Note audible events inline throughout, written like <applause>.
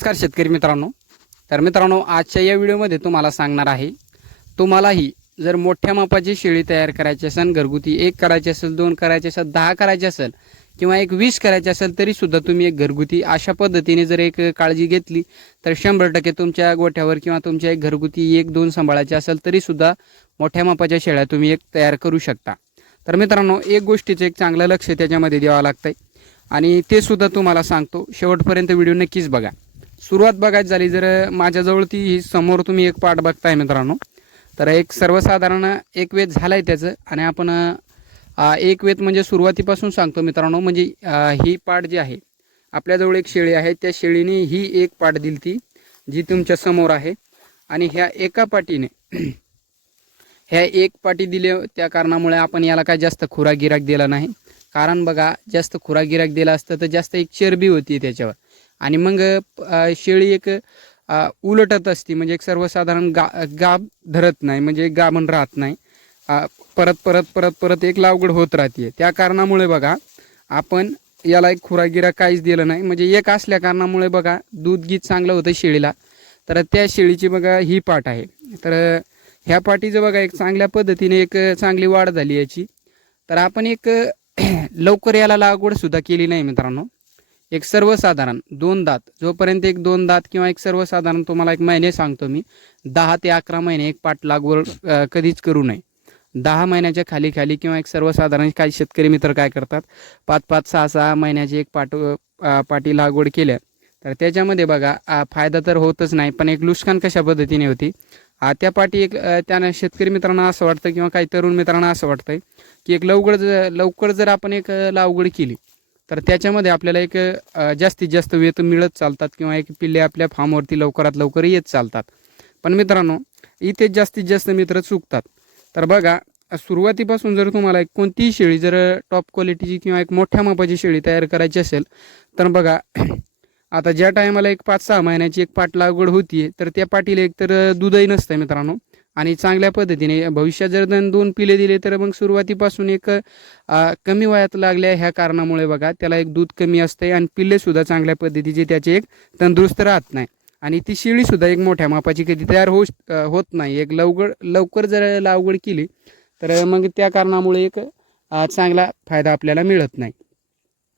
नमस्कार शेतकरी मित्रांनो. तर मित्रांनो आजच्या या व्हिडिओमध्ये तुम्हाला सांगणार आहे तुम्हालाही जर मोठ्या मापाची शेळी तयार करायची असेल घरगुती एक करायची असेल दोन करायची असेल दहा करायची असेल किंवा एक वीस करायची असेल तरी सुद्धा तुम्ही एक घरगुती अशा पद्धतीने जर एक काळजी घेतली तर शंभर टक्के तुमच्या गोठ्यावर किंवा तुमच्या एक घरगुती एक दोन सांभाळायची असेल तरी सुद्धा मोठ्या मापाच्या शेळ्या तुम्ही एक तयार करू शकता. तर मित्रांनो एक गोष्टीचं एक चांगलं लक्ष त्याच्यामध्ये द्यावं लागतंय आणि ते सुद्धा तुम्हाला सांगतो. शेवटपर्यंत व्हिडिओ नक्कीच बघा. सुरुवात बघायची झाली जर माझ्याजवळ ती ही समोर तुम्ही एक पाठ बघताय मित्रांनो. तर एक सर्वसाधारण एक वेत झालाय त्याचं आणि आपण एक वेद म्हणजे सुरुवातीपासून सांगतो मित्रांनो म्हणजे ही पाठ जी आहे आपल्याजवळ एक शेळी आहे त्या शेळीने ही एक पाठ दिली ती जी तुमच्यासमोर आहे. आणि ह्या एका पाठीने ह्या एक पाटी दिले त्या कारणामुळे आपण याला काय जास्त खुरा गिराक दिला नाही. कारण बघा जास्त खुरा गिराक दिला असतं तर जास्त एक चरबी होती त्याच्यावर. आणि मग शेळी एक उलटत असती. म्हणजे एक सर्वसाधारण गा गाब धरत नाही. म्हणजे गाभण राहत नाही. परत परत परत परत एक लावगड होत राहते त्या कारणामुळे बघा आपण याला एक खुरागिरा काहीच दिलं नाही. म्हणजे एक असल्या कारणामुळे बघा दूध गीत चांगलं होतं शेळीला. तर त्या शेळीची बघा ही पाट आहे. तर ह्या पाठीचं बघा एक चांगल्या पद्धतीने एक चांगली वाढ झाली याची. तर आपण एक लवकर याला लागवडसुद्धा केली नाही मित्रांनो. एक सर्वसाधारण दोन दात. जोपर्यंत एक दोन दात किंवा एक सर्वसाधारण तुम्हाला एक महिने सांगतो मी दहा ते अकरा महिने एक पाट लागवड कधीच करू नये. दहा महिन्याच्या खाली खाली किंवा एक सर्वसाधारण काही शेतकरी मित्र काय करतात पाच पाच सहा सहा महिन्याची एक पाट पाटी लागवड केल्या तर त्याच्यामध्ये बघा फायदा तर होतच नाही पण एक नुकसान कशा पद्धतीने होती? त्या पाठी एक त्यानं शेतकरी मित्रांना असं वाटतं किंवा काही तरुण मित्रांना असं वाटतंय की एक लवकर जर लवकर जर आपण एक लागवड केली तर त्याच्यामध्ये आपल्याला एक जास्तीत जास्त वेतन मिळत चालतात किंवा एक पिल्ले आपल्या फार्मवरती लवकरात लवकर येत चालतात. पण मित्रांनो इथे जास्तीत जास्त मित्र चुकतात. तर बघा सुरुवातीपासून जर तुम्हाला एक कोणतीही शेळी जर टॉप क्वालिटीची किंवा एक मोठ्या मापाची शेळी तयार करायची असेल तर बघा <clears throat> आता ज्या टायमाला एक पाच सहा महिन्याची एक पाट लागवड होती तर त्या पाटीला एक तर दूधही नसतं मित्रांनो. आणि चांगल्या पद्धतीने भविष्यात जर दोन दोन पिले दिले तर मग सुरुवातीपासून एक कमी वयात लागल्या ह्या कारणामुळे बघा त्याला एक दूध कमी असते आणि पिल्लेसुद्धा चांगल्या पद्धतीचे त्याचे एक तंदुरुस्त राहत नाही. आणि ती शिळीसुद्धा एक मोठ्या मापाची कधी तयार होऊ होत नाही. एक लवकर लवकर जर लागवड केली तर मग त्या कारणामुळे एक चांगला फायदा आपल्याला मिळत नाही.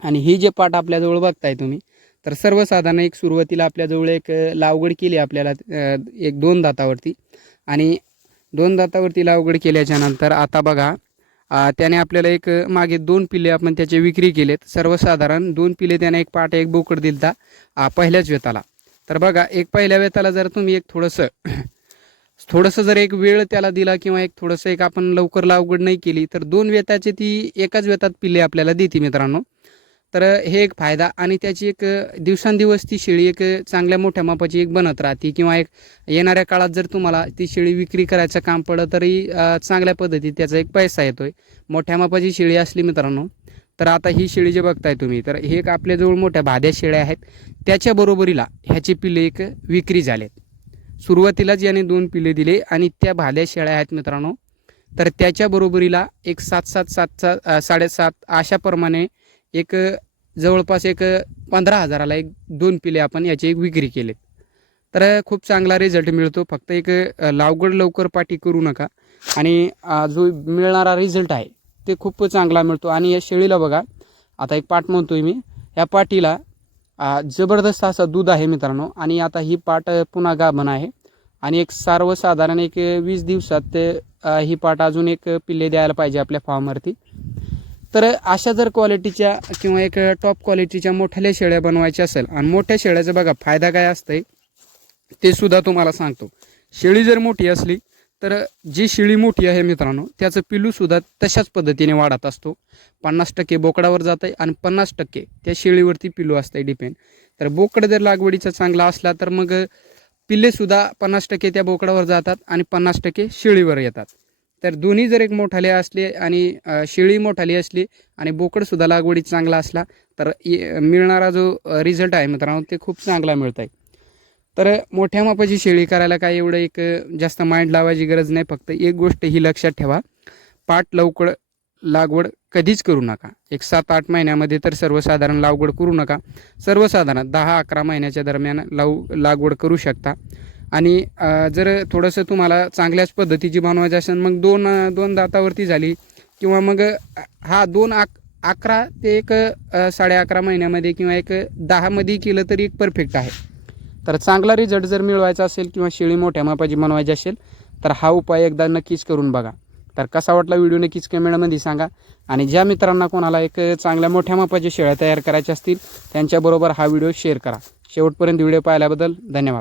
आणि ही जे पाठ आपल्याजवळ बघताय तुम्ही तर सर्वसाधारण एक सुरुवातीला आपल्याजवळ एक लावगड लागवड केली आपल्याला एक दोन दातावरती. आणि दोन दातावरती लागवड केल्याच्यानंतर आता बघा त्याने आपल्याला एक मागे दोन पिल्ले आपण त्याचे विक्री केलेत. सर्वसाधारण दोन पिल्ले त्याने एक पाट एक बोकड दिलता पहिल्याच वेताला तर बघा एक पहिल्या वेताला जर तुम्ही एक थोडंसं थोडंसं जर एक वेळ त्याला दिला किंवा एक थोडंसं एक आपण लवकर लावगड नाही केली तर दोन वेताचे ती एकाच वेतात पिल्ले आपल्याला देते मित्रांनो. तर हे एक फायदा आणि त्याची एक दिवसांदिवस ती शेळी एक चांगल्या मोठ्या मापाची एक बनत राहते किंवा एक येणाऱ्या काळात जर तुम्हाला ती शेळी विक्री करायचं काम पडलं तरी चांगल्या पद्धतीत त्याचा एक पैसा येतोय. मोठ्या मापाची शेळी असली मित्रांनो तर आता ही शेळी जे बघताय तुम्ही तर हे एक आपल्याजवळ मोठ्या भाद्या शेळ्या आहेत. त्याच्या बरोबरीला ह्याचे पिल्ले एक विक्री झालेत. सुरुवातीलाच याने दोन पिल्ले दिले आणि त्या भाद्या शेळ्या आहेत मित्रांनो. तर त्याच्या बरोबरीला एक सात सात सात सात साडेसात अशाप्रमाणे एक जवळपास एक पंधरा हजाराला एक दोन पिले आपण याची एक विक्री केलेत तर खूप चांगला रिझल्ट मिळतो. फक्त एक लावगड लवकर पाठी करू नका. आणि जो मिळणारा रिझल्ट आहे ते खूप चांगला मिळतो. आणि या शेळीला बघा आता एक पाठ म्हणतोय मी. या पाठीला जबरदस्त असं दूध आहे मित्रांनो. आणि आता ही पाट पुन्हा गाभण आहे. आणि एक सर्वसाधारण एक वीस दिवसात ही पाट अजून एक पिल्ले द्यायला पाहिजे आपल्या फॉर्मवरती तर अशा जर क्वालिटीच्या किंवा एक टॉप क्वालिटीच्या मोठ्याल्या शेळ्या बनवायच्या असेल आणि मोठ्या शेळ्याचा बघा फायदा काय असतंय? ते सुद्धा तुम्हाला सांगतो. शेळी जर मोठी असली तर जी शेळी मोठी आहे मित्रांनो त्याचं पिलूसुद्धा तशाच पद्धतीने वाढत असतो. पन्नास टक्के बोकडावर जात आहे आणि पन्नास टक्के त्या शेळीवरती असतं असतंय डिपेंड तर बोकड जर लागवडीचा चांगला असला तर मग पिल्लेसुद्धा पन्नास टक्के त्या बोकडावर जातात आणि पन्नास टक्के शेळीवर येतात. तर दोन्ही जर एक मोठाले असले आणि शेळी मोठाली असली आणि बोकडसुद्धा लागवडी चांगला असला तर मिळणारा जो रिझल्ट आहे मित्रांनो ते खूप चांगला मिळत आहे तर मोठ्या मापाची शेळी करायला काय एवढं एक जास्त माइंड लावायची गरज नाही फक्त एक गोष्ट ही लक्षात ठेवा. पाट लवकर लागवड कधीच करू नका. एक सात आठ महिन्यामध्ये तर सर्वसाधारण लागवड करू नका. सर्वसाधारण दहा अकरा महिन्याच्या दरम्यान लाव लागवड करू शकता. आणि जर थोडंसं तुम्हाला चांगल्याच पद्धतीची बनवायची असेल मग दोन दोन दातावरती झाली किंवा मग हा दोन आक अकरा ते एक साडे अकरा महिन्यामध्ये किंवा एक दहामध्ये केलं तरी एक परफेक्ट आहे. तर चांगला रिझल्ट जर मिळवायचा असेल किंवा शेळी मोठ्या मापाची बनवायची असेल तर हा उपाय एकदा नक्कीच करून बघा. तर कसा वाटला व्हिडिओ नक्कीच कमेंटमध्ये सांगा. आणि ज्या मित्रांना कोणाला एक चांगल्या मोठ्या मापाच्या शेळ्या तयार करायच्या असतील त्यांच्याबरोबर हा व्हिडिओ शेअर करा. शेवटपर्यंत व्हिडिओ पाहिल्याबद्दल धन्यवाद.